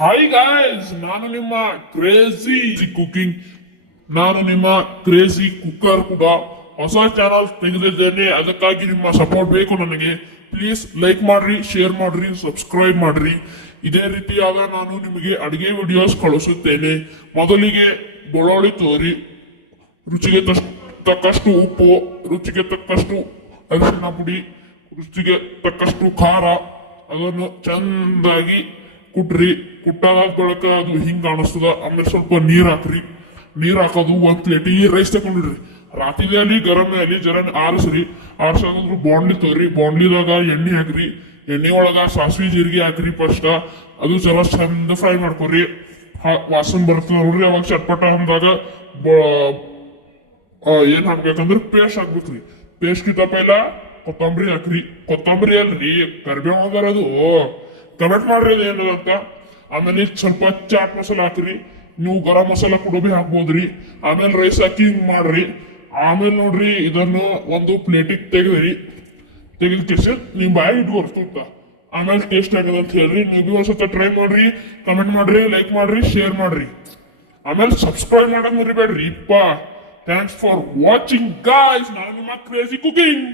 Hi guys, ನಾನು ನಿಮ್ಮ crazy cooking, ನಾನು ನಿಮ್ಮ ಕ್ರೇಜಿ ಕುಕ್ಕರ್ ಕೂಡ ಹೊಸ ಚಾನಲ್ ತೆಗೆದಿದ್ದೇನೆ. ಅದಕ್ಕಾಗಿ ನಿಮ್ಮ ಸಪೋರ್ಟ್ ಬೇಕು ನನಗೆ. ಪ್ಲೀಸ್ ಲೈಕ್ ಮಾಡ್ರಿ, ಶೇರ್ ಮಾಡ್ರಿ, ಸಬ್ಸ್ಕ್ರೈಬ್ ಮಾಡ್ರಿ. ಇದೇ ರೀತಿಯಾದ ನಾನು ನಿಮಗೆ ಅಡಿಗೆ ವಿಡಿಯೋಸ್ ಕಳಿಸುತ್ತೇನೆ. ಮೊದಲಿಗೆ ಬೆಳ್ಳುಳ್ಳಿ ತೋರಿ, ರುಚಿಗೆ ತಕ್ಕಷ್ಟು ಉಪ್ಪು, ರುಚಿಗೆ ತಕ್ಕಷ್ಟು ಅರಿಶಿನ ಪುಡಿ, ರುಚಿಗೆ ತಕ್ಕಷ್ಟು ಖಾರ, ಅದನ್ನು ಚಂದಾಗಿ ಕುಟ್ರಿ. ಕುಟ್ಟಾದ ಬಳಿಕ ಅದು ಹಿಂಗ ಅನಿಸ್ತದ. ಆಮೇಲೆ ಸ್ವಲ್ಪ ನೀರ್ ಹಾಕ್ರಿ. ನೀರ್ ಹಾಕೋದು 1 ಪ್ಲೇಟಿಗೆ ರೈಸ್ ತಗೊಂಡಿಡ್ರಿ. ರಾತ್ರಿ ಅಲ್ಲಿ ಗರಂ ಅಲ್ಲಿ ಜರ ಆರ್ಸಾದ್ರು ಬಾಂಡ್ಲಿ ತೋರಿ. ಬಾಂಡ್ಲಿದಾಗ ಎಣ್ಣೆ ಹಾಕ್ರಿ. ಎಣ್ಣೆ ಒಳಗ ಸಾಸಿವೆ ಜೀರಿಗೆ ಹಾಕ್ರಿ. ಫಸ್ಟ್ ಅದು ಜರ ಚಂದ ಫ್ರೈ ಮಾಡ್ಕೊರಿ. ವಾಸನ್ ಬರ್ತದ ನೋಡ್ರಿ. ಅವಾಗ ಚಟ್ಪಟ ಅಂದಾಗ ಏನ್ ಹಾಕ್ಬೇಕಂದ್ರೆ ಪೇಸ್ಟ್ ಹಾಕ್ಬೇಕ್ರಿ. ಪೇಸ್ಟ್ ಕಿತ್ತ ಪೈಲ ಕೊತ್ತಂಬರಿ ಹಾಕ್ರಿ. ಕೊತ್ತಂಬರಿ ಅಲ್ರಿ, ಕರಿಬೇವು ಅದಾರ. ಅದು ಕಮೆಂಟ್ ಮಾಡ್ರಿ ಅದು ಏನದಂತ. ಆಮೇಲೆ ಸ್ವಲ್ಪ ಚಾಟ್ ಮಸಾಲ ಹಾಕ್ರಿ. ನೀವು ಗರಂ ಮಸಾಲ ಕೂಡ ಭೀ ಹಾಕ್ಬೋದ್ರಿ. ಆಮೇಲೆ ರೈಸ್ ಹಾಕಿ ಹಿಂಗ್ ಮಾಡ್ರಿ. ಆಮೇಲೆ ನೋಡ್ರಿ, ಇದನ್ನು ಒಂದು ಪ್ಲೇಟಿಗೆ ತೆಗೆದ ಕಿಸಿ ನಿಮ್ ಬಾಯಿ ಇಟ್ಕೊರ್ತ. ಆಮೇಲೆ ಟೇಸ್ಟ್ ಆಗದ ಅಂತ ಹೇಳ್ರಿ. ನೀವು ಭೀ ಒಂದ್ಸತ ಟ್ರೈ ಮಾಡ್ರಿ, ಕಮೆಂಟ್ ಮಾಡ್ರಿ, ಲೈಕ್ ಮಾಡ್ರಿ, ಶೇರ್ ಮಾಡ್ರಿ. ಆಮೇಲೆ ಸಬ್ಸ್ಕ್ರೈಬ್ ಮಾಡಕ್ ಮರಿಬೇಡ್ರಿ. Thanks for watching guys. ನಾನು ನಿಮ್ಮ ಕ್ರೇಜಿ ಕುಕಿಂಗ್.